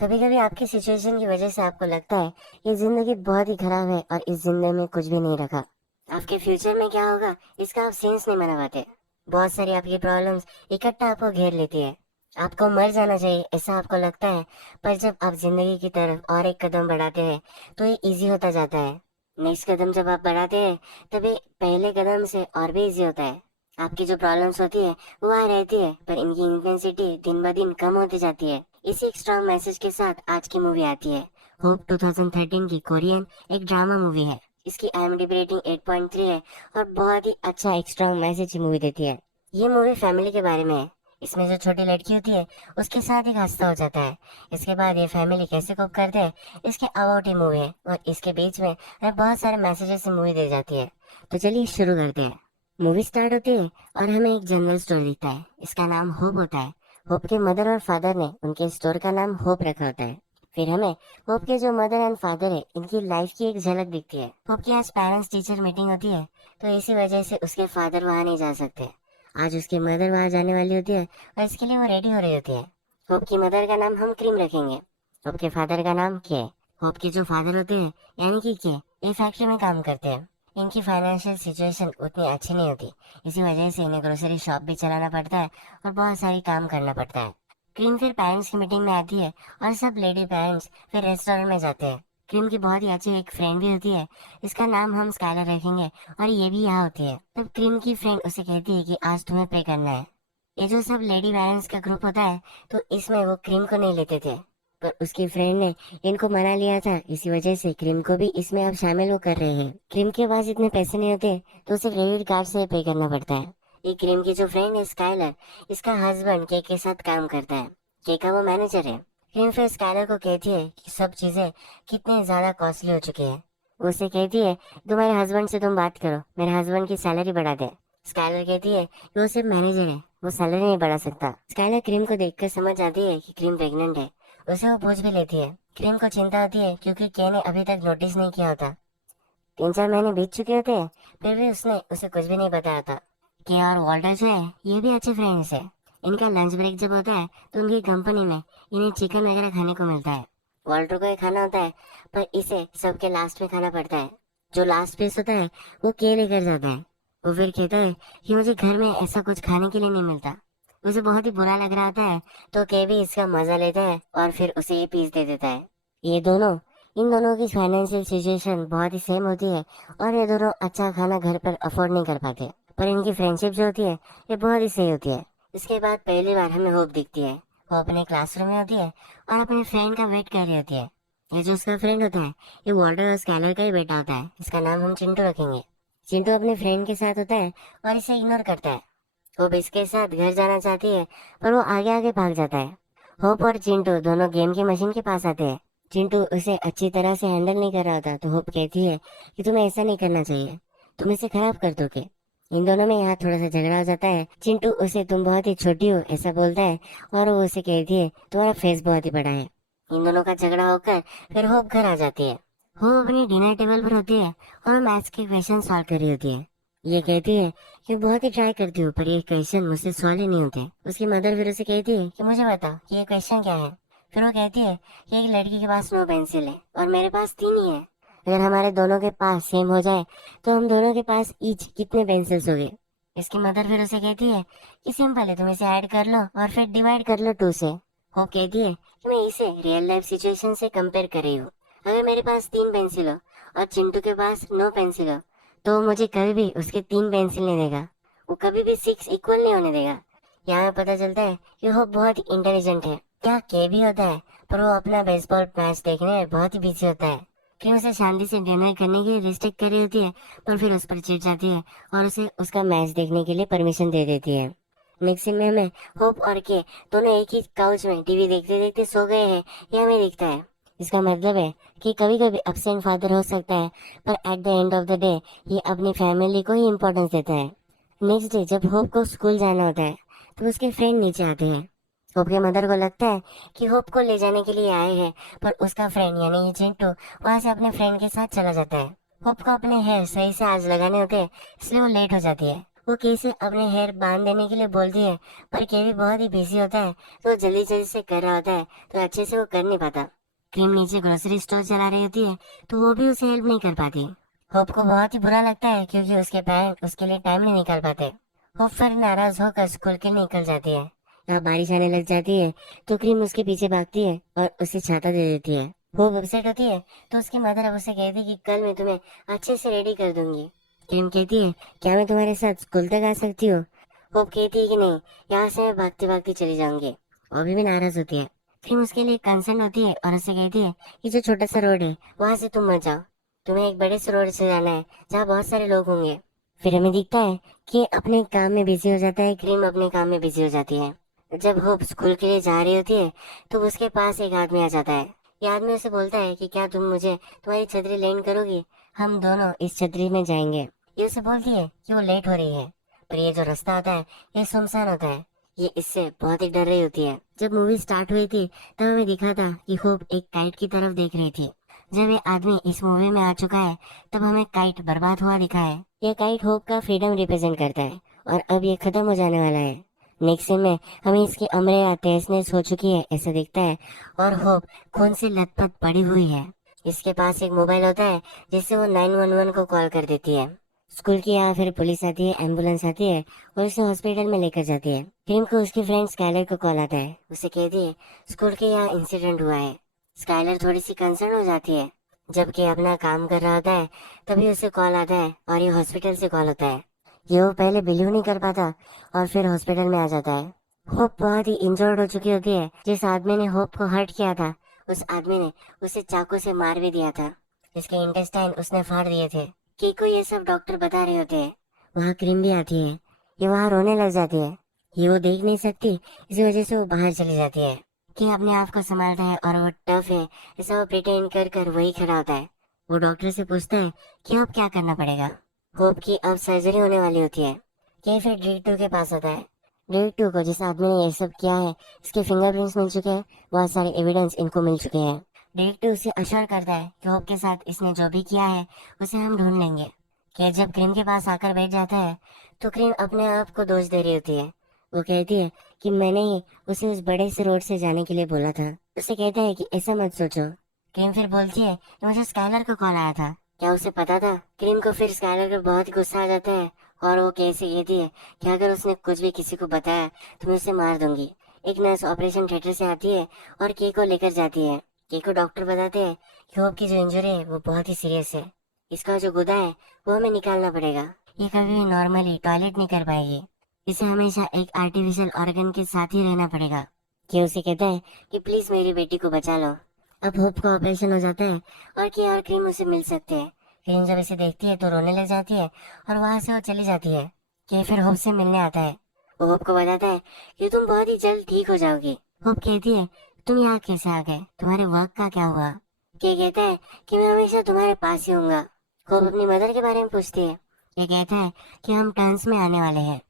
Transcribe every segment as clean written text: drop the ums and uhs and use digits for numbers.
कभी कभी आपकी सिचुएशन की वजह से आपको लगता है ये जिंदगी बहुत ही खराब है और इस जिंदगी में कुछ भी नहीं रखा। आपके फ्यूचर में क्या होगा इसका आप सेंस नहीं बना पाते। बहुत सारी आपकी प्रॉब्लम्स इकट्ठा आपको घेर लेती है। आपको मर जाना चाहिए ऐसा आपको लगता है। पर जब आप जिंदगी की तरफ और एक कदम बढ़ाते हैं तो ये इजी होता जाता है। नेक्स्ट कदम जब आप बढ़ाते हैं तभी पहले कदम से और भी इजी होता है। आपकी जो प्रॉब्लम्स होती है वो वहाँ रहती है पर इनकी इंटेंसिटी दिन ब दिन कम होती जाती है। इसी एक स्ट्रॉन्ग मैसेज के साथ आज की मूवी आती है होप 2013 की कोरियन एक ड्रामा मूवी है। इसकी IMDb रेटिंग 8.3 है और बहुत ही अच्छा एक स्ट्रॉन्ग मैसेज मूवी देती है। ये मूवी फैमिली के बारे में है। इसमें जो छोटी लड़की होती है उसके साथ एक हादसा हो जाता है। इसके बाद ये फैमिली कैसे कोप करते हैं इसके अबाउट ही मूवी है और इसके बीच में हमें बहुत सारे मैसेजेस से मूवी दे जाती है। तो चलिए शुरू करते हैं। मूवी स्टार्ट होती है और हमें एक जनरल स्टोर दिखता है। इसका नाम होप होता है। होप के मदर और फादर ने उनके स्टोर का नाम होप रखा होता है। फिर हमें होप के जो मदर एंड फादर है इनकी लाइफ की एक झलक दिखती है। होप की आज पेरेंट्स टीचर मीटिंग होती है तो इसी वजह से उसके फादर वहाँ नहीं जा सकते। आज उसकी मदर वहाँ जाने वाली होती है और इसके लिए वो रेडी हो रही होती है। होप की मदर का नाम हम क्रीम रखेंगे। होप के फादर का नाम के। होप के जो फादर होते हैं यानी कि के, ये फैक्ट्री में काम करते हैं। इनकी फाइनेंशियल सिचुएशन उतनी अच्छी नहीं होती। इसी वजह से इन्हें ग्रोसरी शॉप भी चलाना पड़ता है और बहुत सारी काम करना पड़ता है। क्रीम फिर पेरेंट्स की मीटिंग में आती है और सब लेडी पेरेंट्स फिर रेस्टोरेंट में जाते हैं। क्रीम की बहुत ही अच्छी एक फ्रेंड भी होती है। इसका नाम हम स्काइलर रखेंगे और ये भी यहाँ होती है। तब क्रीम की फ्रेंड उसे कहती है कि आज तुम्हें पे करना है। ये जो सब लेडी पेरेंट्स का ग्रुप होता है तो इसमें वो क्रीम को नहीं लेते थे पर उसकी फ्रेंड ने इनको मना लिया था। इसी वजह से क्रीम को भी इसमें अब शामिल वो कर रहे हैं। क्रीम के पास इतने पैसे नहीं होते तो उसे क्रेडिट कार्ड से पे करना पड़ता है। ये क्रीम की जो फ्रेंड है स्काइलर, इसका हस्बैंड के साथ काम करता है। के का वो मैनेजर है। क्रीम फिर स्काइलर को कहती है कि सब चीजें कितनी ज्यादा कॉस्टली हो चुकी है। वो उसे कहती है तुम्हारे हस्बैंड से तुम बात करो, मेरे हस्बैंड की सैलरी बढ़ा दे। स्काइलर कहती है कि वो सिर्फ मैनेजर है, वो सैलरी नहीं बढ़ा सकता। स्काइलर क्रीम को देखकर समझ जाती है कि क्रीम प्रेग्नेंट है। उसे वो पूछ भी लेती है। क्रीम को चिंता होती है क्योंकि के ने अभी तक नोटिस नहीं किया होता। 3-4 महीने बीत चुके होते हैं फिर भी उसने उसे कुछ भी नहीं बताया था। के और वॉल्टर जो है ये भी अच्छे फ्रेंड्स है। इनका लंच ब्रेक जब होता है तो उनकी कंपनी में इन्हें चिकन वगैरह खाने को मिलता है। वॉल्टर को ये खाना होता है पर इसे सबके लास्ट में खाना पड़ता है। जो लास्ट पीस होता है वो के लेकर जाता है। वो फिर कहता है कि मुझे घर में ऐसा कुछ खाने के लिए नहीं मिलता। उसे बहुत ही बुरा लग रहा होता है तो के भी इसका मजा लेता है और फिर उसे ये पीस दे देता है। ये दोनों इन दोनों की फाइनेंशियल सिचुएशन बहुत ही सेम होती है और ये दोनों अच्छा खाना घर पर अफोर्ड नहीं कर पाते। पर इनकी फ्रेंडशिप जो होती है ये बहुत ही सही होती है। इसके बाद पहली बार हमें होप दिखती है। वो अपने क्लासरूम में होती है और अपने फ्रेंड का वेट कर रही होती है। ये जो उसका फ्रेंड होता है ये वॉल्टर और स्कैलर का ही बेटा होता है। इसका नाम हम चिंटू रखेंगे। चिंटू अपने फ्रेंड के साथ होता है और इसे इग्नोर करता है। होप इसके साथ घर जाना चाहती है पर वो आगे आगे भाग जाता है। होप और चिंटू दोनों गेम की मशीन के पास आते हैं। चिंटू उसे अच्छी तरह से हैंडल नहीं कर रहा था तो होप कहती है कि तुम्हें ऐसा नहीं करना चाहिए, तुम इसे खराब कर दोगे। इन दोनों में यहाँ थोड़ा सा झगड़ा हो जाता है। चिंटू उसे तुम बहुत ही छोटी हो ऐसा बोलता है और वो उसे कहती है तुम्हारा फेस बहुत ही बड़ा है। इन दोनों का झगड़ा होकर फिर होप घर आ जाती है। होप अपनी डिनर टेबल पर होती है और मैथ्स के क्वेश्चन सॉल्व कर रही होती है। ये कहती है कि बहुत ही ट्राई करती हूँ पर ये क्वेश्चन मुझसे सॉल्व ही नहीं होते। उसकी मदर फिर उसे कहती है कि मुझे बता कि ये क्वेश्चन क्या है। फिर वो कहती है कि एक लड़की के पास 9 पेंसिल है और मेरे पास 3 ही है। अगर हमारे दोनों के पास सेम हो जाए तो हम दोनों के पास ईच कितने पेंसिल्स हो गए। इसकी मदर फिर उसे कहती है कि सिंपल है, तुम इसे ऐड कर लो और फिर डिवाइड कर लो 2 से। वो कहती है कि मैं इसे रियल लाइफ सिचुएशन से कंपेयर कर रही हूँ। अगर मेरे पास 3 पेंसिल हो और चिंटू के पास 9 पेंसिल हो तो मुझे कभी भी उसके 3 पेंसिल नहीं देगा। वो कभी भी 6 इक्वल नहीं होने देगा। यहाँ पता चलता है कि वो बहुत इंटेलिजेंट है। क्या के भी होता है पर वो अपना बेसबॉल मैच देखने में बहुत ही बिजी होता है। क्यों उसे शांति से डिनर करने के लिए रिस्ट्रिक्ट कर रही होती है पर फिर उस पर चिढ़ जाती है और उसे उसका मैच देखने के लिए परमिशन दे देती है। नेक्स्ट में हमें होप और के दोनों एक ही काउच में टीवी देखते देखते सो गए हैं ये हमें दिखता है। इसका मतलब है कि कभी कभी अब्सेंट फादर हो सकता है पर at the end of the day ये अपनी फैमिली को ही इम्पोर्टेंस देता है। नेक्स्ट डे जब होप को स्कूल जाना होता है तो उसके फ्रेंड नीचे आते हैं। होप के मदर को लगता है कि होप को ले जाने के लिए आए हैं पर उसका फ्रेंड यानी ये चिंटू वहां से अपने फ्रेंड के साथ चला जाता है। होप को अपने हेयर सही से आज लगाने होते हैं इसलिए वो लेट हो जाती है। वो के से अपने हेयर बांध देने के लिए बोलती है, पर के भी बहुत ही बिजी होता है, तो जल्दी जल्दी से कर रहा होता है, तो अच्छे से वो कर नहीं पाता। क्रीम नीचे ग्रोसरी स्टोर चला रही होती है, तो वो भी उसे हेल्प नहीं कर पाती। होप को बहुत ही बुरा लगता है क्योंकि उसके पेरेंट्स उसके लिए टाइम नहीं निकाल पाते। होप फिर नाराज होकर स्कूल के लिए निकल जाती है। यहाँ बारिश आने लग जाती है, तो क्रीम उसके पीछे भागती है और उसे छाता दे देती है। होप अपसेट होती है, तो उसकी मदर अब उसे कहती है कि कल मैं तुम्हें अच्छे से रेडी कर दूंगी। क्रीम कहती है, क्या मैं तुम्हारे साथ स्कूल तक आ सकती हूँ? होप कहती है कि नहीं, यहाँ से मैं भागती भागती चली जाऊंगी। और भी नाराज होती है। क्रीम उसके लिए कंसर्न होती है और उसे कहती है कि जो छोटा सा रोड है वहां से तुम मत जाओ, तुम्हें एक बड़े से रोड से जाना है जहाँ बहुत सारे लोग होंगे। फिर हमें दिखता है कि अपने काम में बिजी हो जाता है, क्रीम अपने काम में बिजी हो जाती है। जब होप स्कूल के लिए जा रही होती है, तो उसके पास एक आदमी आ जाता है। ये आदमी उसे बोलता है कि क्या तुम मुझे तुम्हारी छतरी लेन करोगी, हम दोनों इस छतरी में जाएंगे। ये उसे बोलती है कि वो लेट हो रही है, पर ये जो रास्ता होता है ये सुनसान होता है। ये इससे बहुत ही डर रही होती है। जब मूवी स्टार्ट हुई थी, तब हमें दिखा था कि होप एक काइट की तरफ देख रही थी। जब ये आदमी इस मूवी में आ चुका है, तब हमें काइट बर्बाद हुआ दिखा है। ये काइट होप का फ्रीडम रिप्रेजेंट करता है और अब ये खत्म हो जाने वाला है। नेक्स्ट सीन में हमें इसकी अमरे तहस हो चुकी है ऐसा दिखता है, और होप खून से लथपथ पड़ी हुई है। इसके पास एक मोबाइल होता है जिससे वो 911 को कॉल कर देती है। स्कूल की यहाँ फिर पुलिस आती है, एम्बुलेंस आती है और उसे हॉस्पिटल में लेकर जाती है। क्रीम को उसकी फ्रेंड स्काइलर को कॉल आता है। उसे कहती है स्कूल के यहाँ इंसिडेंट हुआ है। स्काइलर थोड़ी सी कंसर्न हो जाती है। जबकि अपना काम कर रहा होता है, तभी उसे कॉल आता है और ये हॉस्पिटल से कॉल होता है। ये वो पहले बिलीव नहीं कर पाता और फिर हॉस्पिटल में आ जाता है। होप बहुत ही इंजर्ड हो चुकी होती है। जिस आदमी ने होप को हर्ट किया था, उस आदमी ने उसे चाकू से मार भी दिया था। इसके इंटेस्टाइन उसने फाड़ दिए थे। कीको ये सब डॉक्टर बता रहे होते हैं। वहाँ क्रीम भी आती है। ये वहाँ रोने लग जाती है। ये वो देख नहीं सकती, इसी वजह से वो बाहर चली जाती है। कि अपने आप को संभालता है और वो टफ है ऐसा वो प्रिटेंड कर कर वही खड़ा होता है। वो डॉक्टर से पूछता है कि अब क्या करना पड़ेगा। होप की अब सर्जरी होने वाली होती है। कि फिर डी2 के पास आता है। डी2 को जिस आदमी ने ये सब किया है, इसके फिंगरप्रिंट्स मिल चुके हैं, बहुत सारे एविडेंस इनको मिल चुके हैं। डी2 उसे अश्योर करता है कि होप के साथ इसने जो भी किया है उसे हम ढूंढ लेंगे। कि जब क्रीम के पास आकर बैठ जाता है, तो क्रीम अपने आप को दोष दे रही होती है। वो कहती है कि मैंने ही उसे उस बड़े से रोड से जाने के लिए बोला था। उसे कहता है कि ऐसा मत सोचो। क्रीम फिर बोलती है कि मुझे स्काइलर को कॉल आया था। क्या उसे पता था? क्रीम को फिर स्काइलर का बहुत ही गुस्सा आ जाता है और वो कैसे कहती है कि अगर उसने कुछ भी किसी को बताया तो मैं उसे मार दूंगी। एक नर्स ऑपरेशन थिएटर से आती है और के को लेकर जाती है। के को डॉक्टर बताते हैं कि होप की जो इंजरी है वो बहुत ही सीरियस है। इसका जो गुदा है वो हमें निकालना पड़ेगा। ये कभी भी नॉर्मली टॉयलेट नहीं कर पाएगी। इसे हमेशा एक आर्टिफिशियल ऑर्गन के साथ ही रहना पड़ेगा। कि उसे कहता है कि प्लीज मेरी बेटी को बचा लो। अब होप का ऑपरेशन हो जाता है और कि और क्रीम उसे मिल सकते हैं। क्रीम जब इसे देखती है तो रोने लग जाती है और वहां से वो चली जाती है। कि फिर होप से मिलने आता है। वो होप को बताता है कि तुम बहुत ही जल्द ठीक हो जाओगी। होप कहती है तुम यहाँ कैसे आ गए, तुम्हारे वर्क का क्या हुआ? के कहता है कि मैं हमेशा तुम्हारे पास ही हूँगा। होप अपनी मदर के बारे में पूछती है। ये कहता है कि हम टर्न्स में आने वाले हैं।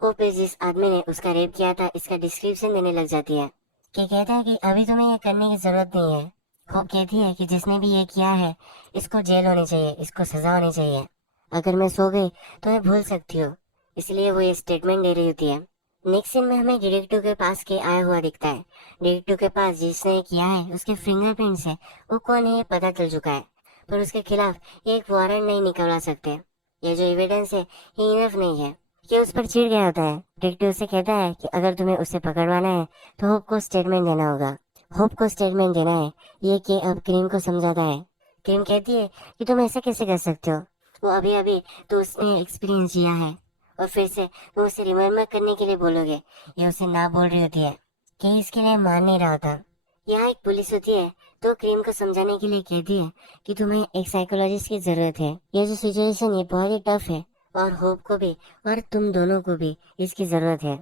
होप जिस आदमी ने उसका रेप किया था इसका डिस्क्रिप्शन देने लग जाती है। कि कहता है कि अभी तुम्हें ये करने की जरूरत नहीं है। होप कहती है कि जिसने भी ये किया है इसको जेल होनी चाहिए, इसको सजा होनी चाहिए। अगर मैं सो गई तो मैं भूल सकती हूँ, इसलिए वो ये स्टेटमेंट दे रही होती है। नेक्स्ट सीन में हमें डिटेक्टिव के पास के आया हुआ दिखता है। डिटेक्टिव के पास जिसने किया है उसके फिंगरप्रिंट से वो कौन है ये पता चल चुका है, पर उसके खिलाफ ये एक वारंट नहीं निकलवा सकते। ये जो एविडेंस है ये इनफ नहीं है। कि उस पर चिढ़ गया होता है। डिटेक्टिव उसे कहता है कि अगर तुम्हें उसे पकड़वाना है तो होप को स्टेटमेंट देना होगा। होप को स्टेटमेंट देना है। ये कि अब क्रीम को समझाता है। क्रीम कहती है कि तुम ऐसा कैसे कर सकते हो, वो अभी अभी तो उसने एक्सपीरियंस किया है और फिर से तुम उसे रिमेम्बर करने के लिए बोलोगे। ये उसे ना बोल रही होती है कि इसके लिए मान नहीं रहा होता। यहाँ एक पुलिस होती है तो क्रीम को समझाने के लिए कहती है कि तुम्हें एक साइकोलॉजिस्ट की जरूरत है। ये जो सिचुएशन ये बहुत ही टफ है और होप को भी और तुम दोनों को भी इसकी जरूरत है।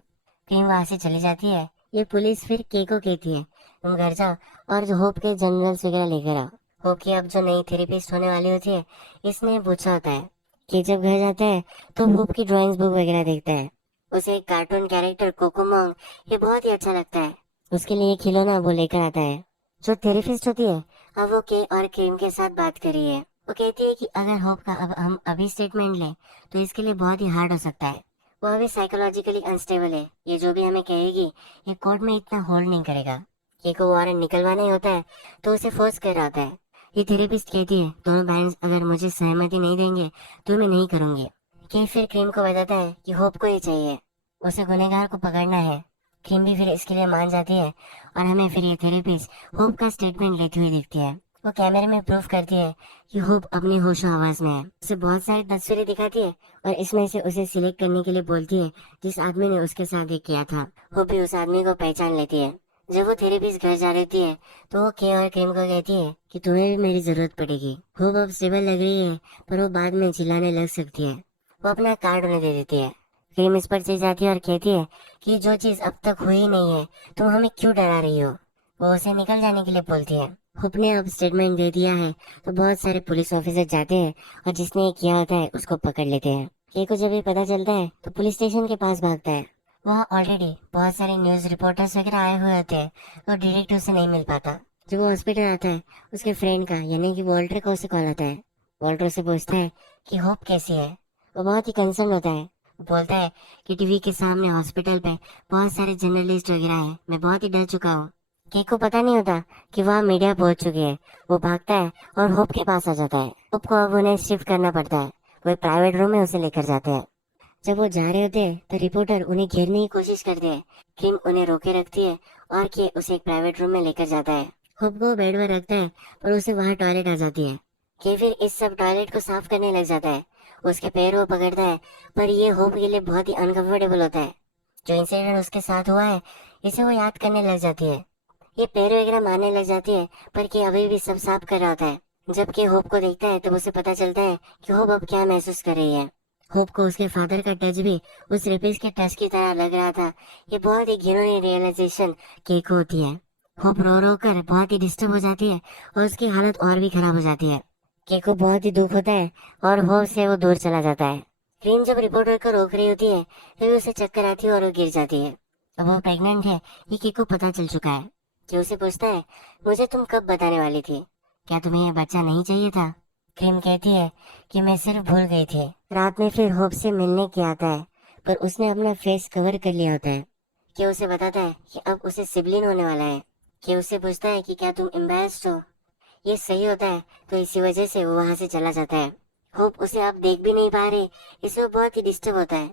क्रीम वहां से चली जाती है। ये पुलिस फिर के को कहती है तुम घर जाओ और जो होप के जनरल्स वगैरह लेकर आओ। होप की अब जो नई थेरेपिस्ट होने वाली होती है इसने पूछा होता है कि जब घर जाता है तो होप की ड्राइंग्स बुक वगैरह देखता है। उसे एक कार्टून कैरेक्टर कोकोमोंग ये बहुत ही अच्छा लगता है। उसके लिए खिलौना वो लेकर आता है। जो थेरेपिस्ट होती है अब वो के और क्रीम के साथ बात करी है। वो कहती है कि अगर होप का अब हम अभी स्टेटमेंट लें तो इसके लिए बहुत ही हार्ड हो सकता है। वो अभी साइकोलॉजिकली अनस्टेबल है, ये जो भी हमें कहेगी ये कोर्ट में इतना होल्ड नहीं करेगा। के को वारंट निकलवाना ही होता है तो उसे फोर्स कर रहा होता है। ये थेरेपिस्ट कहती है दोनों पेरेंट्स अगर मुझे सहमति नहीं देंगे तो मैं नहीं करूंगी। के फिर क्रीम को बताता है कि होप को ही चाहिए, उसे गुनहगार को पकड़ना है। क्रीम भी फिर इसके लिए मान जाती है और हमें फिर ये थेरेपिस्ट होप का स्टेटमेंट लेती हुई दिखती है। वो कैमरे में प्रूफ करती है कि होप अपनी होशो आवाज में है। उसे बहुत सारी तस्वीरें दिखाती है और इसमें से उसे सिलेक्ट करने के लिए बोलती है जिस आदमी ने उसके साथ ये किया था। होप भी उस आदमी को पहचान लेती है। जब वो थेरेपिस्ट घर जा रही है तो वो के और क्रीम को कहती है कि तुम्हें भी मेरी जरूरत पड़ेगी। होप अब स्टेबल लग रही है पर वो बाद में चिल्लाने लग सकती है। वो अपना कार्ड उन्हें दे देती है। क्रीम इस पर चिढ़ जाती है और कहती है कि जो चीज अब तक हुई नहीं है तुम हमें क्यों डरा रही हो। वो उसे निकल जाने के लिए बोलती है। हुप ने अब स्टेटमेंट दे दिया है तो बहुत सारे पुलिस ऑफिसर जाते हैं और जिसने ये किया होता है उसको पकड़ लेते हैं। के को जब ये पता चलता है तो पुलिस स्टेशन के पास भागता है। वहाँ ऑलरेडी बहुत सारे न्यूज रिपोर्टर्स वगैरह आए हुए होते हैं और डायरेक्ट उसे नहीं मिल पाता। जब वो हॉस्पिटल आता है उसके फ्रेंड का यानी कि वॉल्टर का उसे कॉल आता है। वॉल्टर से पूछता है कि होप कैसी है। वो बहुत ही कंसर्न होता है। वो बोलता है कि टीवी के सामने हॉस्पिटल पे बहुत सारे जर्नलिस्ट वगैरह हैं, मैं बहुत ही डर चुका हूँ। केक को पता नहीं होता कि वहाँ मीडिया पहुंच चुकी है। वो भागता है और होप के पास आ जाता है। होप को अब उन्हें शिफ्ट करना पड़ता है। वो एक प्राइवेट रूम में उसे लेकर जाते हैं। जब वो जा रहे होते हैं तो रिपोर्टर उन्हें घेरने की कोशिश करते हैं। किम उन्हें रोके रखती है और के उसे एक प्राइवेट रूम में लेकर जाता है। होप को बेड में रखता है पर उसे वहाँ टॉयलेट आ जाती है। के फिर इस सब टॉयलेट को साफ करने लग जाता है। उसके पैर वो पकड़ता है पर ये होप के लिए बहुत ही अनकंफर्टेबल होता है। जो इंसिडेंट उसके साथ हुआ है इसे वो याद करने लग जाती है। ये पैर वगैरह मारने लग जाती है पर के अभी भी सब साफ कर रहा होता है। जब के होप को देखता है तब उसे पता चलता है कि होप अब क्या महसूस कर रही है। होप को उसके फादर का टच भी उस रेपिस्ट के टच की तरह लग रहा था। ये बहुत ही घिनौनी रियलाइजेशन केक को होती है। होप रो रो कर बहुत ही डिस्टर्ब हो जाती है और उसकी हालत और भी खराब हो जाती है। केक को बहुत ही दुख होता है और होप से वो दूर चला जाता है। क्रीम जब रिपोर्टर को रोक रही होती है तभी उसे चक्कर आती है और वो गिर जाती है। अब वो प्रेग्नेंट है ये केक को पता चल चुका है। जो उसे पूछता है मुझे तुम कब बताने वाली थी, क्या तुम्हें ये बच्चा नहीं चाहिए था। क्रीम कहती है कि मैं सिर्फ भूल गई थी। रात में फिर होप से मिलने के आता है पर उसने अपना फेस कवर कर लिया होता है। कि उसे बताता है कि अब उसे सिबलिन होने वाला है। कि उससे पूछता है कि क्या तुम एम्बैरेस्ड हो। ये सही होता है तो इसी वजह से वो वहां से चला जाता है। होप उसे अब देख भी नहीं पा रही, इससे वो बहुत ही डिस्टर्ब होता है।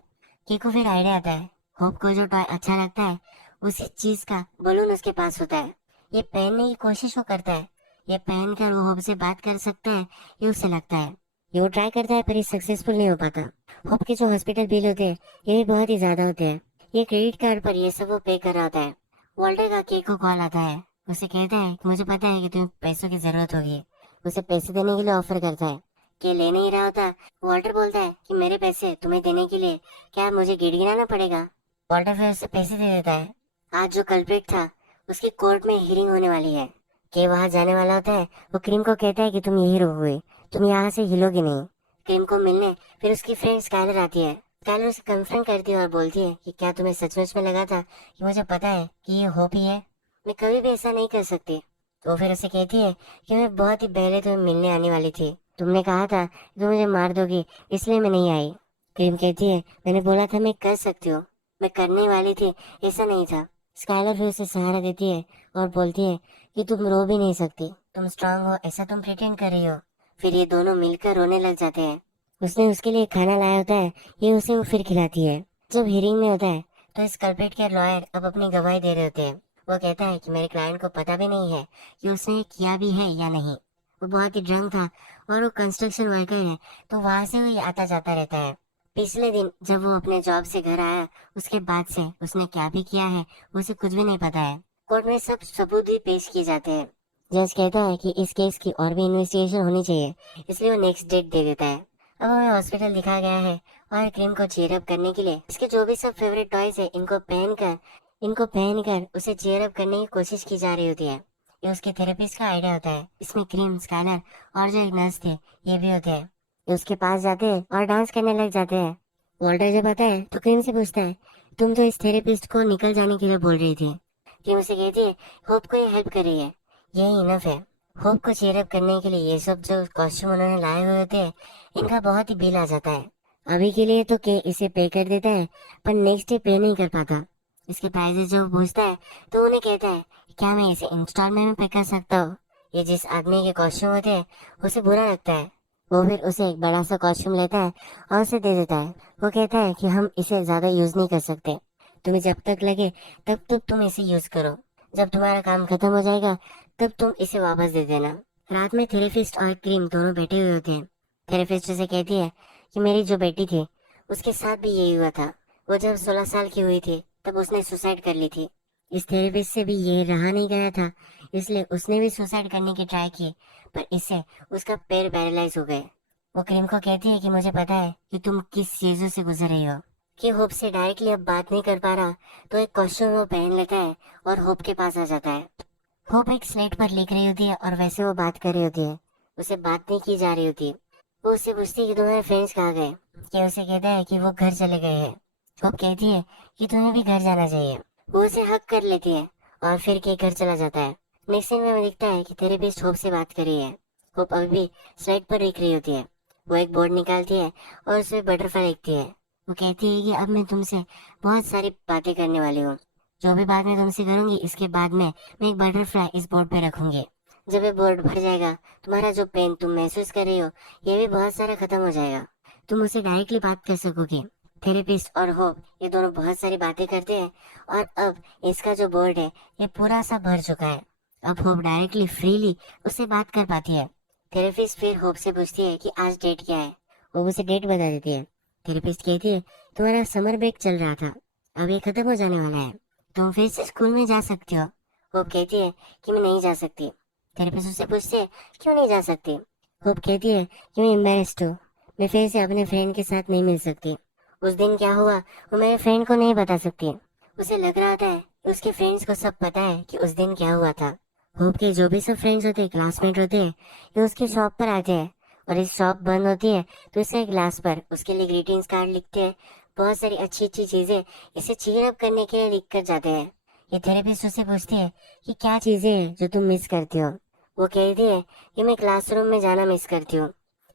की को फिर आइडिया आता है। होप को जो टॉय अच्छा लगता है उसी चीज का बलून उसके पास होता है। ये पहनने की कोशिश वो करता है। ये पहन कर वो होप से बात कर सकता है ये उसे लगता है। ये वो ट्राई करता है पर ये सक्सेसफुल नहीं हो पाता। होप के जो हॉस्पिटल बिल होते हैं ये भी बहुत ही ज्यादा होते हैं। ये क्रेडिट कार्ड पर ये सब वो पे कर रहा होता है। वॉल्टर का केक को कॉल आता है। उसे कहता है कि मुझे पता है कि तुम्हें पैसों की जरूरत होगी। उसे पैसे देने के लिए ऑफर करता है। के ले नहीं रहा होता। वॉल्टर बोलता है कि मेरे पैसे तुम्हें देने के लिए क्या मुझे गिड़गिड़ाना पड़ेगा। वॉल्टर फिर उसे पैसे दे देता है। आज जो कल्प्रिट था उसकी कोर्ट में हियरिंग होने वाली है। के वहां जाने वाला होता है। वो क्रीम को कहता है कि तुम यही रहोगे, तुम यहाँ से हिलोगी नहीं। क्रीम को मिलने फिर उसकी फ्रेंड स्काइलर आती है। स्काइलर उसे कन्फ्रंट करती है और बोलती है कि क्या तुम्हें सचमुच में लगा था कि मुझे पता है कि ये होप ही है, मैं कभी भी ऐसा नहीं कर सकती। तो फिर उसे कहती है कि मैं बहुत ही पहले तुम्हें मिलने आने वाली थी, तुमने कहा था कि तुम मुझे मार दोगी इसलिए मैं नहीं आई। क्रीम कहती है मैंने बोला था मैं कर सकती हूँ, मैं करने वाली थी, ऐसा नहीं था। स्काइलर फिर उसे सहारा देती है और बोलती है कि तुम रो भी नहीं सकती, तुम स्ट्रांग हो ऐसा तुम प्रिटेंड कर रही हो। फिर ये दोनों मिलकर रोने लग जाते हैं। उसने उसके लिए खाना लाया होता है, ये उसे वो फिर खिलाती है। जब हियरिंग में होता है तो इस कल्प्रिट के लॉयर अब अपनी गवाही दे रहे होते हैं। वो कहता है कि मेरे क्लाइंट को पता भी नहीं है कि उसने किया भी है या नहीं। वो बहुत ही ड्रंक था और वो कंस्ट्रक्शन वर्कर है तो वहां से वो आता जाता रहता है। पिछले दिन जब वो अपने जॉब से घर आया उसके बाद से उसने क्या भी किया है उसे कुछ भी नहीं पता है। कोर्ट में सब सबूत भी पेश किए जाते हैं। जज कहता है कि इस केस की और भी इन्वेस्टिगेशन होनी चाहिए, इसलिए वो नेक्स्ट डेट दे देता है। अब हमें हॉस्पिटल दिखाया गया है और क्रीम को चीयर अप करने के लिए इसके जो भी सब फेवरेट टॉयज है इनको पहनकर उसे चीयर अप करने की कोशिश की जा रही होती है। ये उसके थेरेपिस्ट का आइडिया होता है। इसमें क्रीम, स्काइलर और जो एक नर्स थे ये भी होते हैं। ये उसके पास जाते हैं और डांस करने लग जाते हैं। वॉल्टर जब आता है तो क्रीम से पूछता है तुम तो इस थेरेपिस्ट को निकल जाने के लिए बोल रही थी। क्रीम उसे कहती है होप को ये हेल्प कर रही है, यही इनफ है। होप को चीयर अप करने के लिए ये सब जो कॉस्ट्यूम उन्होंने लाए हुए होते हैं इनका बहुत ही बिल आ जाता है। अभी के लिए तो के इसे पे कर देता है, पर नेक्स्ट डे पे नहीं कर पाता। इसके प्राइजेस जो पूछता है तो उन्हें कहता है, क्या मैं इसे इंस्टॉलमेंट में पे कर सकता हूँ? ये जिस आदमी के कॉस्ट्यूम होते हैं उसे बुरा लगता है। वो फिर उसे एक बड़ा सा कॉस्ट्यूम लेता है और उसे दे देता है। वो कहता है कि हम इसे ज्यादा यूज नहीं कर सकते, तुम्हें जब तक लगे तब तक तुम इसे यूज करो, जब तुम्हारा काम खत्म हो जाएगा तब तुम इसे वापस दे देना। रात में थेरेपिस्ट और क्रीम दोनों बैठे हुए होते हैं। थेरेपिस्ट उसे कहती है कि मेरी जो बेटी थी उसके साथ भी यही हुआ था। वो जब 16 साल की हुई थी तब उसने सुसाइड कर ली थी। इस थेरेपिस्ट से भी ये रहा नहीं गया था, इसलिए उसने भी सुसाइड करने की ट्राई की, पर इससे उसका पैर पैरालाइज हो गए। वो क्रीम को कहती है कि मुझे पता है कि तुम किस चीजों से गुजर रही हो। कि होप से डायरेक्टली अब बात नहीं कर पा रहा तो एक कॉस्ट्यूम वो पहन लेता है और होप के पास आ जाता है। होप एक स्लेट पर लिख रही होती है और वैसे वो बात कर रही होती है, उसे बात नहीं की जा रही होती। वो उससे पूछती है कि तुम्हारे फ्रेंड्स कहाँ गए? कि उसे कहता है कि वो घर चले गए हैं। होप कहती है कि तुम्हें भी घर जाना चाहिए। वो उसे हक कर लेती है और फिर के घर चला जाता है। नेक्स्ट सीन में हमें दिखता है कि थेरेपिस्ट होप से बात कर रही है। होप अभी भी स्लाइड पर लिख रही होती है। वो एक बोर्ड निकालती है और उसमें बटरफ्लाई लिखती है। वो कहती है कि अब मैं तुमसे बहुत सारी बातें करने वाली हूँ। जो भी बात मैं तुमसे करूंगी इसके बाद में मैं एक बटरफ्लाई इस बोर्ड पे रखूंगी। जब ये बोर्ड भर जाएगा तुम्हारा जो पेन तुम महसूस कर रही हो ये भी बहुत सारा खत्म हो जाएगा। तुम उससे डायरेक्टली बात कर सकोगे। थेरेपिस्ट और होप ये दोनों बहुत सारी बातें करते हैं और अब इसका जो बोर्ड है ये पूरा सा भर चुका है। अब होप डायरेक्टली फ्रीली उससे बात कर पाती है। थेरेपिस्ट फिर होप से पूछती है कि आज डेट क्या है। वो उसे डेट बता देती है। थेरेपिस्ट कहती है तुम्हारा समर ब्रेक चल रहा था, अब ये खत्म हो जाने वाला है, तुम फिर से स्कूल में जा सकते हो। होप कहती है कि मैं नहीं जा सकती। थेरेपिस्ट उससे पूछते है क्यों नहीं जा सकती? होप कहती है कि मैं एम्बेरस्ड हूँ, मैं फिर से अपने फ्रेंड के साथ नहीं मिल सकती। उस दिन क्या हुआ वो मेरे फ्रेंड को नहीं बता सकती। उसे लग रहा था कि उसके फ्रेंड्स को सब पता है कि उस दिन क्या हुआ था। होप के जो भी सब फ्रेंड्स होते हैं, क्लासमेट होते हैं, ये उसकी शॉप पर आते हैं और इस शॉप बंद होती है तो इसके ग्लास पर उसके लिए ग्रीटिंग्स कार्ड लिखते हैं। बहुत सारी अच्छी अच्छी चीजें इसे चीयर अप करने के लिए लिख कर जाते हैं। ये थेरेपिस्ट उससे पूछती है कि क्या चीजें हैं जो तुम मिस करती हो। वो कहती है कि मैं क्लासरूम में जाना मिस करती हूँ,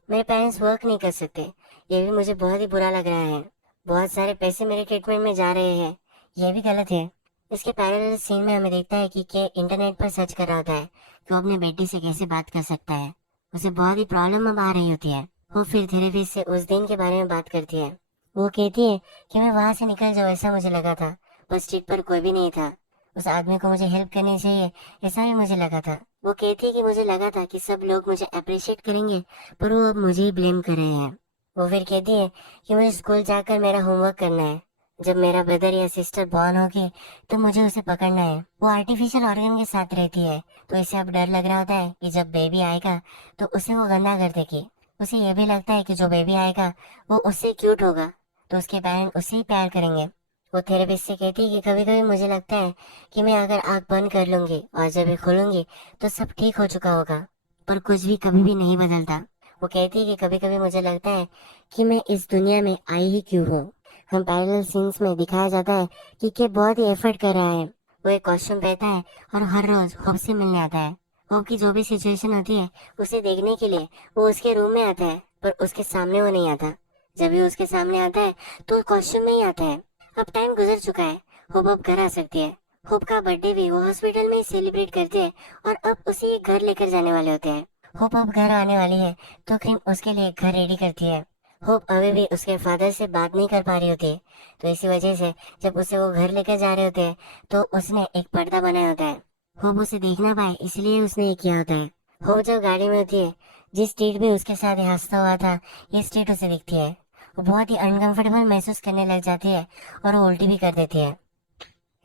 मेरे पेरेंट्स वर्क नहीं कर सकते, ये भी मुझे बहुत ही बुरा लग रहा है, बहुत सारे पैसे मेरे ट्रीटमेंट में जा रहे हैं, ये भी गलत है। इसके पैरेलल सीन में हमें देखता है कि के इंटरनेट पर सर्च कर रहा होता है कि वो अपने बेटी से कैसे बात कर सकता है। उसे बहुत ही प्रॉब्लम अब आ रही होती है। वो फिर थेरेपिस्ट से उस दिन के बारे में बात करती है। वो कहती है कि मैं वहां से निकल जाऊँ ऐसा मुझे लगा था, पर स्ट्रीट पर कोई भी नहीं था, उस आदमी को मुझे हेल्प करनी चाहिए ऐसा भी मुझे लगा था। वो कहती है कि मुझे लगा था कि सब लोग मुझे अप्रिशिएट करेंगे, पर वो अब मुझे ही ब्लेम कर रहे हैं। वो फिर कहती है कि मुझे स्कूल जाकर मेरा होमवर्क करना है, जब मेरा ब्रदर या सिस्टर बॉर्न होगी तो मुझे उसे पकड़ना है। वो आर्टिफिशियल ऑर्गन के साथ रहती है तो इसे अब डर लग रहा होता है कि जब बेबी आएगा तो उसे वो गंदा कर देगी। उसे यह भी लगता है कि जो बेबी आएगा वो उससे क्यूट होगा तो उसके पेरेंट उससे ही प्यार करेंगे। वो थेरेपिस्ट से कहती है कि कभी कभी मुझे लगता है कि मैं अगर आंख बंद कर लूंगी और जब ये खोलूंगी तो सब ठीक हो चुका होगा, पर कुछ भी कभी भी नहीं बदलता। वो कहती है कि कभी कभी मुझे लगता है कि मैं इस दुनिया में आई ही क्यों हूँ। हम पैरेलल सीन्स में दिखाया जाता है कि के बहुत ही एफर्ट कर रहा है। वो एक कॉस्ट्यूम पहनता है और हर रोज होप से मिलने आता है। होप की जो भी सिचुएशन होती है उसे देखने के लिए वो उसके रूम में आता है, पर उसके सामने वो नहीं आता। जब भी उसके सामने आता है तो कॉस्ट्यूम में ही आता है। अब टाइम गुजर चुका है, होप अब घर आ सकती है। होप का बर्थडे भी वो हॉस्पिटल में ही सेलिब्रेट करते हैं और अब उसे ये घर लेकर जाने वाले होते हैं। होप अब घर आने वाली है तो क्रीम उसके लिए घर रेडी करती है। होप अभी भी उसके फादर से बात नहीं कर पा रही होती है, तो इसी वजह से जब उसे वो घर लेकर जा रहे होते हैं तो उसने एक पर्दा बनाया होता है। होप उसे देख ना पाए इसलिए उसने ये किया होता है। होप जब गाड़ी में होती है, जिस स्ट्रीट भी उसके साथ ये हंसता हुआ था ये स्ट्रीट उसे दिखती है। वो बहुत ही अनकंफर्टेबल महसूस करने लग जाती है और वो उल्टी भी कर देती है।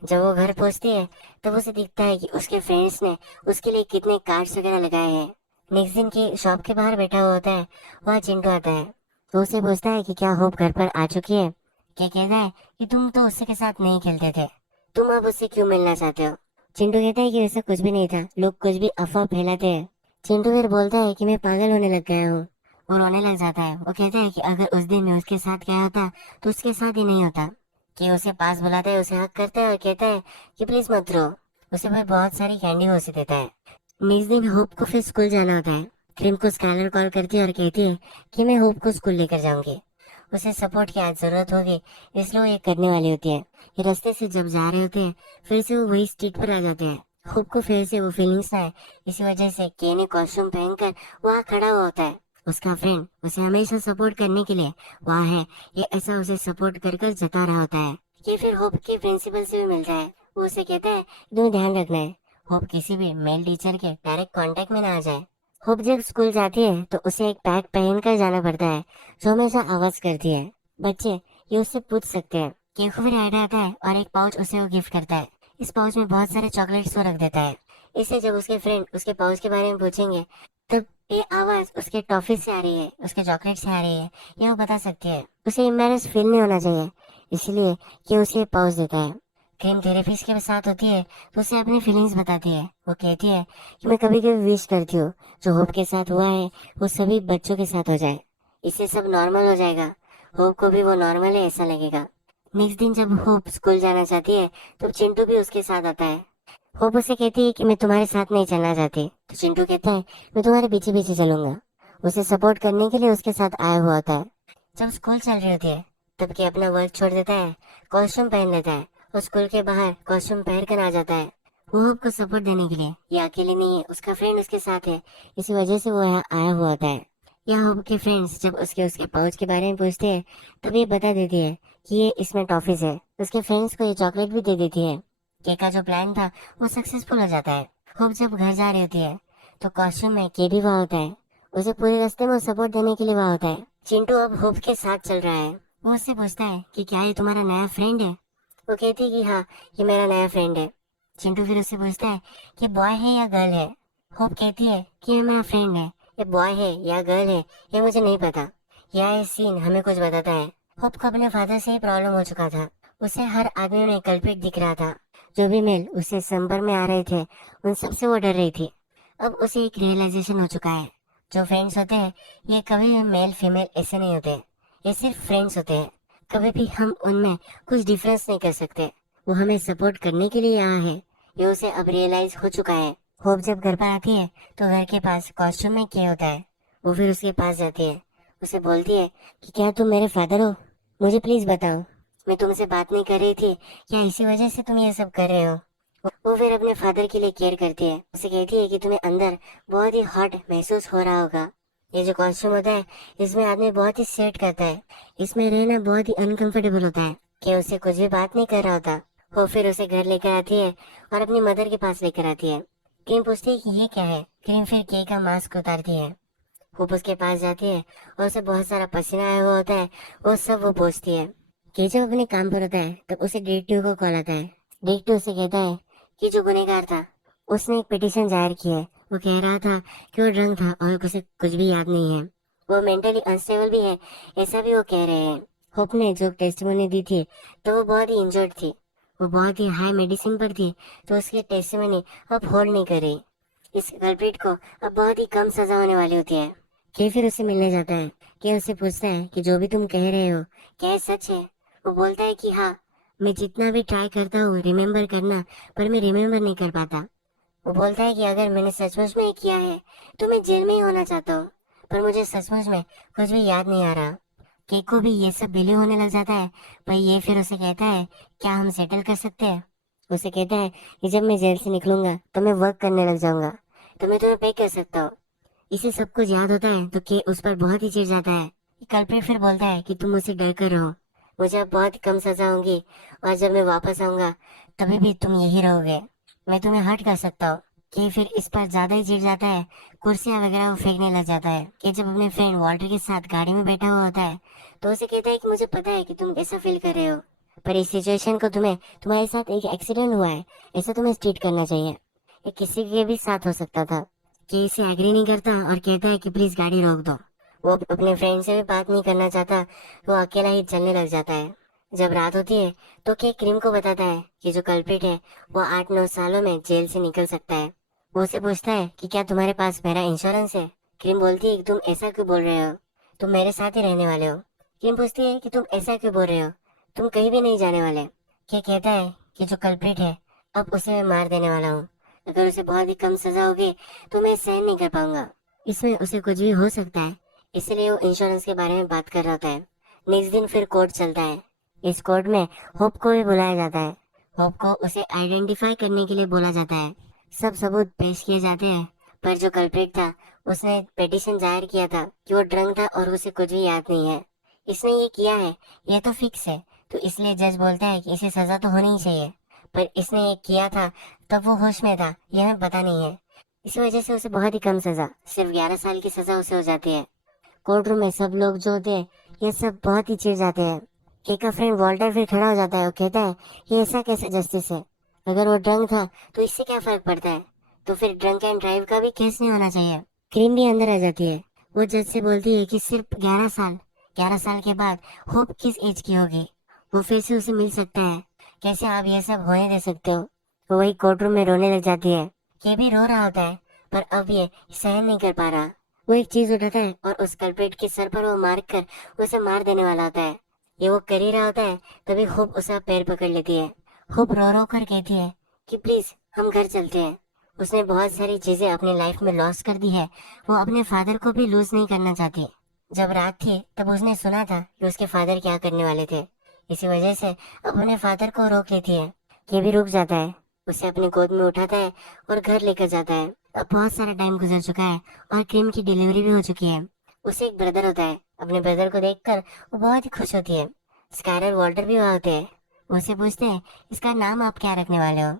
जब वो घर पहुंचती है तब उसे दिखता है कि उसके फ्रेंड्स ने उसके लिए कितने कार्ड्स वगैरह लगाए हैं। नेक्स्ट दिन की शॉप के बाहर बैठा हुआ होता है, वहाँ चिंटू आता है। तो उसे पूछता है कि क्या होप घर पर आ चुकी है। क्या कहता है कि तुम तो उससे के साथ नहीं खेलते थे, तुम अब उससे क्यों मिलना चाहते हो? चिंटू कहता है कि वैसा कुछ भी नहीं था, लोग कुछ भी अफवाह फैलाते हैं। चिंटू फिर बोलता है कि मैं पागल होने लग गया हूँ। वो रोने लग जाता है। वो कहता है कि अगर उस दिन मैं उसके साथ गया होता तो उसके साथ ही नहीं होता। कि उसे पास बुलाता है, उसे हक करता है और कहता है कि प्लीज मत रो। उसे भाई बहुत सारी कैंडी वो उसे देता है। नेक्स्ट दिन होप को फिर स्कूल जाना होता है। क्रीम को स्कैनर कॉल करती है और कहती है कि मैं होप को स्कूल लेकर जाऊंगी। उसे सपोर्ट की आज जरूरत होगी, इसलिए वो ये करने वाली होती है। ये रास्ते से जब जा रहे होते हैं फिर से वो वही स्ट्रीट पर आ जाते हैं। होप को फिर से वो फीलिंग्स आए, इसी वजह से के ने कॉस्ट्यूम पहनकर वहाँ खड़ा हुआ होता है। उसका फ्रेंड उसे हमेशा सपोर्ट करने के लिए वहाँ है, ये ऐसा उसे सपोर्ट कर कर जता रहा होता है। ये फिर होप के प्रिंसिपल से भी मिलता है। वो उसे कहता है तुम्हें ध्यान रखना है, होप किसी भी मेल टीचर के डायरेक्ट कांटेक्ट में ना आ जाए। होप जब स्कूल जाती है तो उसे एक पैक पहन कर जाना पड़ता है जो हमेशा आवाज करती है। बच्चे ये उससे पूछ सकते हैं। केको फिर ऐड आता है और एक पाउच उसे वो गिफ्ट करता है। इस पाउच में बहुत सारे चॉकलेट्स वो रख देता है। इससे जब उसके फ्रेंड उसके पाउच के बारे में पूछेंगे तब ये आवाज उसके टॉफी से आ रही है, उसके चॉकलेट से आ रही है, ये वो बता सकती है। उसे एम्बैरेस फील नहीं होना चाहिए, इसलिए कि उसे पाउच देता है। क्रीम थेरेपिस्ट के साथ होती है तो उसे अपनी फीलिंग्स बताती है। वो कहती है कि मैं कभी कभी विश करती हूँ जो होप के साथ हुआ है वो सभी बच्चों के साथ हो जाए, इससे सब नॉर्मल हो जाएगा। होप को भी वो नॉर्मल है ऐसा लगेगा। नेक्स्ट दिन जब होप स्कूल जाना चाहती है तो चिंटू भी उसके साथ आता है। होप उसे कहती है कि मैं तुम्हारे साथ नहीं चलना चाहती, तो चिंटू कहता है मैं तुम्हारे पीछे पीछे चलूंगा। उसे सपोर्ट करने के लिए उसके साथ आया हुआ होता है। जब स्कूल चल रही होती है तब के अपना वर्क छोड़ देता है, कॉस्ट्यूम पहन लेता है और स्कूल के बाहर कॉस्ट्यूम पहन कर आ जाता है। वो होप को सपोर्ट देने के लिए। ये अकेले नहीं है, उसका फ्रेंड उसके साथ है, इसी वजह से वो यहाँ आया हुआ होता है। यहाँ होप के फ्रेंड्स जब उसके उसके पाउच के बारे में पूछते हैं तब ये बता देती है कि ये इसमें टॉफीज है। उसके फ्रेंड्स को ये चॉकलेट भी दे देती है। केक का जो प्लान था वो सक्सेसफुल हो जाता है। होप जब घर जा रही होती है तो कॉस्ट्यूम में के भी वहाँ होता है। उसे पूरे रास्ते में सपोर्ट देने के लिए वहाँ होता है। चिंटू अब होप के साथ चल रहा है। वो उससे पूछता है कि क्या ये तुम्हारा नया फ्रेंड है। वो कहती है कि हाँ, ये मेरा नया फ्रेंड है। चिंटू फिर उससे पूछता है कि बॉय है या गर्ल है। होप कहती है कि ये मेरा फ्रेंड है, ये बॉय है या गर्ल है ये मुझे नहीं पता। यह सीन हमें कुछ बताता है। होप को अपने फादर से ही प्रॉब्लम हो चुका था। उसे हर आदमी में कल्प्रिट दिख रहा था। जो भी मेल उससे संपर्क में आ रहे थे उन सबसे वो डर रही थी। अब उसे एक रियलाइजेशन हो चुका है, जो फ्रेंड्स होते हैं ये कभी भी मेल फीमेल ऐसे नहीं होते, ये सिर्फ फ्रेंड्स होते हैं। कभी भी हम उनमें कुछ डिफरेंस नहीं कर सकते। वो हमें सपोर्ट करने के लिए यहाँ है, ये उसे अब रियलाइज हो चुका है। होप जब घर पर आती है तो घर के पास कॉस्ट्यूम में क्या होता है। वो फिर उसके पास जाती है, उसे बोलती है कि क्या तुम मेरे फादर हो, मुझे प्लीज बताओ। मैं तुमसे बात नहीं कर रही थी, क्या इसी वजह से तुम ये सब कर रहे हो। वो फिर अपने फादर के लिए केयर करती है। उसे कहती है कि तुम्हें अंदर बहुत ही हॉट महसूस हो रहा होगा। ये जो कॉस्ट्यूम होता है इसमें आदमी बहुत ही सेट करता है, इसमें रहना बहुत ही अनकंफर्टेबल होता है। कि उससे कुछ भी बात नहीं कर रहा होता। वो फिर उसे घर लेकर आती है और अपनी मदर के पास लेकर आती है। क्रीम पूछती है कि ये क्या है। क्रीम फिर के का मास्क उतारती है। होप उसके पास जाती है और उसे बहुत सारा पसीना आया हुआ होता है, वो सब वो पोंछती है। कि जब अपने काम पर होता है तब उसे डिटेक्टिव को कॉल आता है। डिटेक्टिव उसे कहता है कि जो गुनहगार था उसने एक पिटीशन जाहिर की है। वो कह रहा था कि वो ड्रंक था और उसे कुछ भी याद नहीं है, वो मेंटली अनस्टेबल भी है, ऐसा भी वो कह रहे हैं। होप ने जो टेस्टिमोनी दी थी तो वो बहुत ही इंजर्ड थी, वो बहुत ही हाई मेडिसिन पर थी, तो उसकी टेस्टिमोनी अब होल्ड नहीं कर रही। इस कल्प्रिट को अब बहुत ही कम सजा होने वाली होती है। के फिर उससे मिलने जाता है। के उससे पूछता है कि जो भी तुम कह रहे हो क्या ये सच है। वो बोलता है कि हाँ, मैं जितना भी ट्राई करता हूँ रिमेम्बर करना, पर मैं रिमेम्बर नहीं कर पाता। वो बोलता है कि अगर मैंने सचमुच में किया है तो मैं जेल में ही होना चाहता हूँ, पर मुझे सचमुच में कुछ भी याद नहीं आ रहा। केक को भी ये सब बिलीव होने लग जाता है, पर ये फिर उसे कहता है क्या हम सेटल कर सकते हैं। उसे कहता है कि जब मैं जेल से निकलूंगा तो मैं वर्क करने लग जाऊंगा, तो मैं तुम्हें पे कर सकता हूँ। इसे सब कुछ याद होता है तो के उस पर बहुत ही चिढ़ जाता है। कल्प्रिट फिर बोलता है कि तुम मुझसे डर कर रहो, मुझे अब बहुत कम सजा होगी और जब मैं वापस आऊंगा तभी भी तुम यही रहोगे, मैं तुम्हें हर्ट कर सकता हूँ। कि फिर इस पर ज्यादा ही चिढ़ जाता है, कुर्सियां वगैरह वो फेंकने लग जाता है। कि जब अपने फ्रेंड वॉल्टर के साथ गाड़ी में बैठा हुआ होता है तो उसे कहता है कि मुझे पता है कि तुम कैसा फील कर रहे हो, पर इस सिचुएशन को तुम्हें तुम्हारे साथ एक एक्सीडेंट हुआ है ऐसा तुम्हें ट्रीट करना चाहिए, ये किसी के भी साथ हो सकता था। कि इसे एग्री नहीं करता और कहता है कि प्लीज गाड़ी रोक दो। वो अपने फ्रेंड से भी बात नहीं करना चाहता, वो अकेला ही चलने लग जाता है। जब रात होती है तो के क्रीम को बताता है कि जो कल्प्रिट है वो 8-9 सालों में जेल से निकल सकता है। वो उसे पूछता है कि क्या तुम्हारे पास मेरा इंश्योरेंस है। क्रीम बोलती है कि तुम ऐसा क्यों बोल रहे हो, तुम मेरे साथ ही रहने वाले हो। क्रीम पूछती है कि तुम ऐसा क्यों बोल रहे हो, तुम कहीं भी नहीं जाने वाले। के कहता है कि जो कल्प्रिट है अब उसे मैं मार देने वाला हूँ, अगर उसे बहुत ही कम सजा होगी तो मैं सहन नहीं कर पाऊंगा। इसमें उसे कुछ भी हो सकता है, इसलिए वो इंश्योरेंस के बारे में बात कर रहा होता है। नेक्स्ट दिन फिर कोर्ट चलता है। इस कोर्ट में होप को भी बुलाया जाता है। होप को उसे आइडेंटिफाई करने के लिए बोला जाता है। सब सबूत पेश किए जाते हैं, पर जो कल्प्रिट था उसने पिटीशन जाहिर किया था कि वो ड्रंक था और उसे कुछ भी याद नहीं है। इसने ये किया है, ये तो फिक्स है, तो इसलिए जज बोलता है कि इसे सजा तो होनी ही चाहिए। पर इसने ये किया था तब वो होश में था, ये हमें पता नहीं है। इसी वजह से उसे बहुत ही कम सजा, सिर्फ 11 साल की सजा उसे हो जाती है। कोर्ट रूम में सब लोग जो होते हैं ये सब बहुत ही चिढ़ जाते हैं। के का फ्रेंड वॉल्टर फिर खड़ा हो जाता है और कहता है ये ऐसा कैसे जस्टिस है, अगर वो ड्रंक था तो इससे क्या फर्क पड़ता है, तो फिर ड्रंक एंड ड्राइव का भी केस नहीं होना चाहिए। क्रीम भी अंदर आ जाती है। वो जज से बोलती है कि सिर्फ 11 साल, 11 साल के बाद होप किस एज की होगी, वो फिर से उसे मिल सकता है, कैसे आप ये सब होने दे सकते हो। वो वही कोर्ट रूम में रोने लग जाती है। ये भी रो रहा होता है, पर अब ये सहन नहीं कर पा रहा। वो एक चीज उठाता है और उस कल्प्रिट के सर पर वो मार कर उसे मार देने वाला होता है। ये वो कर ही रहा होता है, तभी होप उसका पैर पकड़ लेती है। होप रो रो कर कहती है कि प्लीज हम घर चलते हैं। उसने बहुत सारी चीजें अपनी लाइफ में लॉस कर दी है, वो अपने फादर को भी लूज नहीं करना चाहती। जब रात थी तब उसने सुना था कि उसके फादर क्या करने वाले थे, इसी वजह से अपने फादर को रोक लेती है। ये भी रुक जाता है, उसे अपनी गोद में उठाता है और घर लेकर जाता है। अब बहुत सारा टाइम गुजर चुका है और क्रीम की डिलीवरी भी हो चुकी है। उसे एक ब्रदर होता है, अपने ब्रदर को देखकर वो बहुत ही खुश होती है। स्काइलर वॉल्टर भी वहाँ होते हैं। वो उससे पूछते हैं इसका नाम आप क्या रखने वाले हो।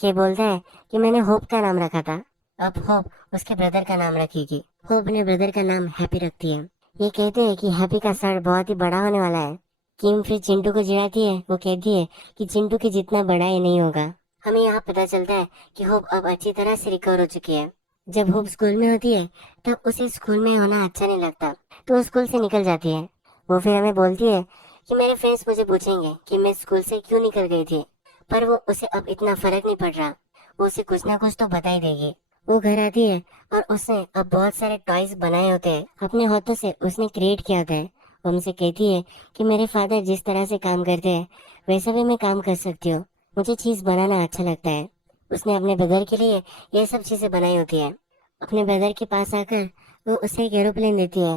के बोलता है कि मैंने होप का नाम रखा था। अब होप उसके ब्रदर का नाम रखेगी। होप अपने ब्रदर का नाम हैप्पी रखती है। ये कहते हैं कि हैप्पी का सर बहुत ही बड़ा होने वाला है। किम फिर चिंटू को चिढ़ाती है, वो कहती है कि चिंटू के जितना बड़ा ये नहीं होगा। हमें यहाँ पता चलता है कि होप अब अच्छी तरह से रिकवर हो चुकी है। जब होप स्कूल में होती है तब उसे स्कूल में होना अच्छा नहीं लगता, तो वो स्कूल से निकल जाती है। वो फिर हमें बोलती है कि मेरे फ्रेंड्स मुझे पूछेंगे कि मैं स्कूल से क्यों निकल गई थी, पर वो उसे अब इतना फर्क नहीं पड़ रहा, वो उसे कुछ ना कुछ तो बता ही देगी। वो घर आती है और उसने अब बहुत सारे टॉयज बनाए होते हैं, अपने हाथों से उसने क्रिएट किया होता है। वो हमसे कहती है कि मेरे फादर जिस तरह से काम करते हैं वैसा भी मैं काम कर सकती हूँ, मुझे चीज बनाना अच्छा लगता है। उसने अपने ब्रदर के लिए ये सब चीजें बनाई होती है। अपने ब्रदर के पास आकर वो उसे एक एरोप्लेन देती है।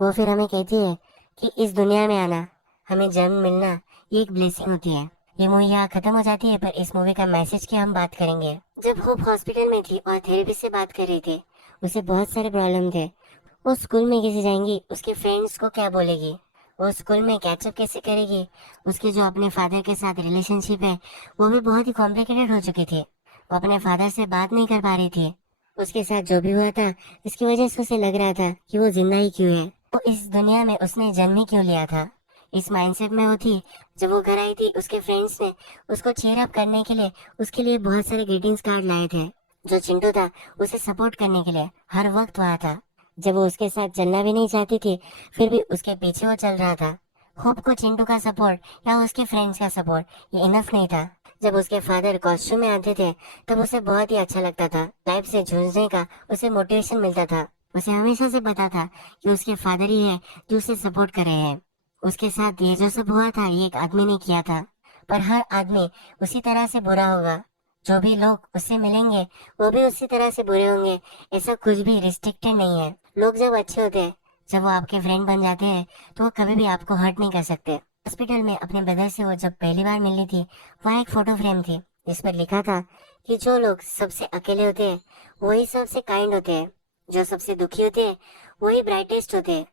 वो फिर हमें कहती है कि इस दुनिया में आना, हमें जन्म मिलना, ये एक ब्लेसिंग होती है। ये मूवी यहाँ खत्म हो जाती है, पर इस मूवी का मैसेज की हम बात करेंगे। जब होप हॉस्पिटल में थी और थेरेपिस्ट से बात कर रही थी, उसे बहुत सारे प्रॉब्लम थे। वो स्कूल में कैसे जाएंगी, उसके फ्रेंड्स को क्या बोलेगी, वो स्कूल में कैचअप कैसे करेगी, उसके जो अपने फादर के साथ रिलेशनशिप है वो भी बहुत ही कॉम्प्लिकेटेड हो चुकी थी। वो अपने फादर से बात नहीं कर पा रही थी। उसके साथ जो भी हुआ था इसकी वजह से उसे लग रहा था कि वो जिंदा ही क्यों है, वो इस दुनिया में उसने जन्म ही क्यों लिया था। इस माइंडसेट में वो थी। जब वो घर आई थी उसके फ्रेंड्स ने उसको चीयर अप करने के लिए उसके लिए बहुत सारे ग्रीटिंग्स कार्ड लाए थे। जो चिंटू था उसे सपोर्ट करने के लिए हर वक्त वहाँ था। जब वो उसके साथ चलना भी नहीं चाहती थी फिर भी उसके पीछे वो चल रहा था। होप को चिंटू का सपोर्ट या उसके फ्रेंड्स का सपोर्ट ये इनफ नहीं था। जब उसके फादर कॉस्ट्यूम में आते थे तब उसे बहुत ही अच्छा लगता था, लाइफ से जूझने का उसे मोटिवेशन मिलता था। उसे हमेशा से पता था कि उसके फादर ही है जो उसे सपोर्ट कर रहे हैं। उसके साथ ये जो सब हुआ था ये एक आदमी ने किया था, पर हर आदमी उसी तरह से बुरा होगा। जो भी लोग उससे मिलेंगे वो भी उसी तरह से बुरे होंगे, ऐसा कुछ भी रिस्ट्रिक्टेड नहीं है। लोग जब अच्छे होते हैं, जब वो आपके फ्रेंड बन जाते हैं तो वो कभी भी आपको हर्ट नहीं कर सकते। हॉस्पिटल में अपने ब्रदर से वो जब पहली बार मिली थी, वहाँ एक फोटो फ्रेम थी जिस पर लिखा था कि जो लोग सबसे अकेले होते हैं वही सबसे काइंड होते हैं, जो सबसे दुखी होते हैं वही ब्राइटेस्ट होते हैं।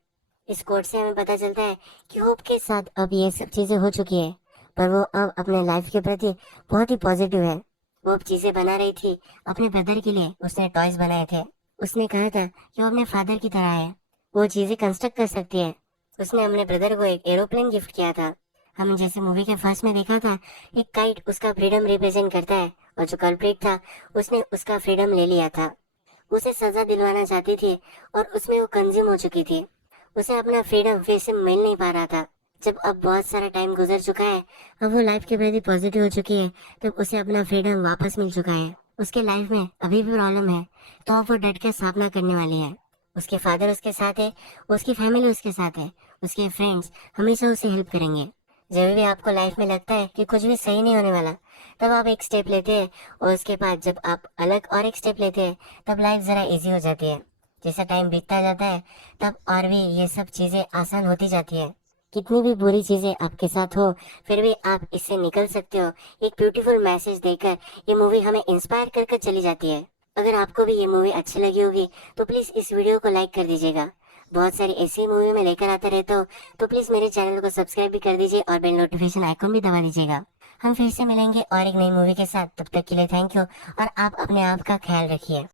इस कोट से हमें पता चलता है कि होप के साथ अब ये सब चीजें हो चुकी है, पर वो अब अपने लाइफ के प्रति बहुत ही पॉजिटिव है। वो अब चीजें बना रही थी अपने ब्रदर के लिए, उसने टॉयज बनाए थे। उसने कहा था कि वो अपने फादर की तरह है, वो चीजें कंस्ट्रक्ट कर सकती है। उसने अपने ब्रदर को एक एरोप्लेन गिफ्ट किया था। हम जैसे मूवी के फर्स्ट में देखा था, एक काइट उसका फ्रीडम रिप्रेजेंट करता है और जो कल्प्रिट था उसने उसका फ्रीडम ले लिया था। उसे सजा दिलवाना चाहती थी और उसमें वो कंज्यूम हो चुकी थी। उसे अपना फ्रीडम फिर से मिल नहीं पा रहा था। जब अब बहुत सारा टाइम गुजर चुका है, अब वो लाइफ के प्रति पॉजिटिव हो चुकी है, तब उसे अपना फ्रीडम वापस मिल चुका है। उसके लाइफ में अभी भी प्रॉब्लम है, तो अब वो डट के सामना करने वाली है। उसके फादर उसके साथ है, उसकी फैमिली उसके साथ है, उसके फ्रेंड्स हमेशा उसे हेल्प करेंगे। जब भी आपको लाइफ में लगता है कि कुछ भी सही नहीं होने वाला, तब आप एक स्टेप लेते हैं और उसके बाद जब आप अलग और एक स्टेप लेते हैं तब लाइफ ज़रा इजी हो जाती है। जैसा टाइम बीतता जाता है तब और भी ये सब चीज़ें आसान होती जाती है। कितनी भी बुरी चीजें आपके साथ हो, फिर भी आप इससे निकल सकते हो। एक ब्यूटीफुल मैसेज देकर ये मूवी हमें इंस्पायर कर कर चली जाती है। अगर आपको भी ये मूवी अच्छी लगी होगी तो प्लीज इस वीडियो को लाइक कर दीजिएगा। बहुत सारी ऐसी मूवी में लेकर आता रहता हूँ, तो प्लीज मेरे चैनल को सब्सक्राइब भी कर दीजिए और बेल नोटिफिकेशन आइकॉन भी दबा दीजिएगा। हम फिर से मिलेंगे और एक नई मूवी के साथ। तब तक के लिए थैंक यू और आप अपने आप का ख्याल रखिए।